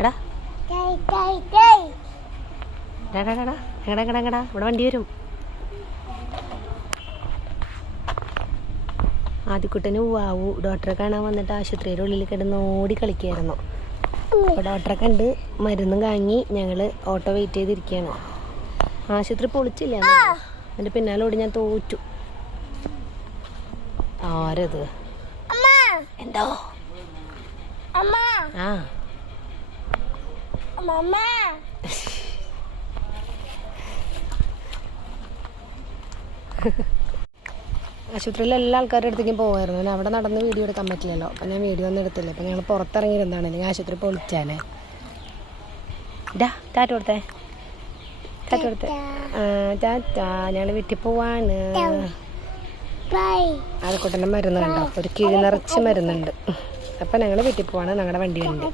എടാ എങ്ങടാ ഇവിടെ വണ്ടി വരും. ആദ്യക്കുട്ടന് വാവു ഡോക്ടറെ കാണാൻ വന്നിട്ട് ആശുപത്രിയുടെ ഉള്ളിൽ കിടന്ന് ഓടി കളിക്കായിരുന്നു. അപ്പോൾ ഡോക്ടറെ കണ്ട് മരുന്നും വാങ്ങി ഞങ്ങൾ ഓട്ടോ വെയിറ്റ് ചെയ്തിരിക്കുകയാണ്. ആശുപത്രി പൊളിച്ചില്ല, എൻ്റെ പിന്നാലെ ഓടി ഞാൻ തോറ്റു. ആരത്? എന്തോ ആ ആശുപത്രിയിൽ എല്ലാ ആൾക്കാരുടെ അടുത്തേക്കും പോകുമായിരുന്നു. ഞാൻ അവിടെ നടന്ന് വീഡിയോ എടുക്കാൻ പറ്റില്ലല്ലോ, അപ്പം ഞാൻ വീഡിയോ ഒന്നും എടുത്തില്ല. അപ്പം ഞങ്ങൾ പുറത്തിറങ്ങിയിരുന്നാണ്, അല്ലെങ്കിൽ ആശുപത്രി പൊളിച്ചാലേ. ടാറ്റ കൊടുത്തേ, ടാറ്റ കൊടുത്തേ. ടാറ്റാ, ഞങ്ങൾ വീട്ടിൽ പോവാണ്. ആൾക്കൂട്ടൻ്റെ മരുന്ന് കണ്ടോ, ഒരു കിഴി നിറച്ച് മരുന്നുണ്ട്. അപ്പം ഞങ്ങൾ വീട്ടിൽ പോവാണ്, ഞങ്ങളുടെ വണ്ടി ഉണ്ട്.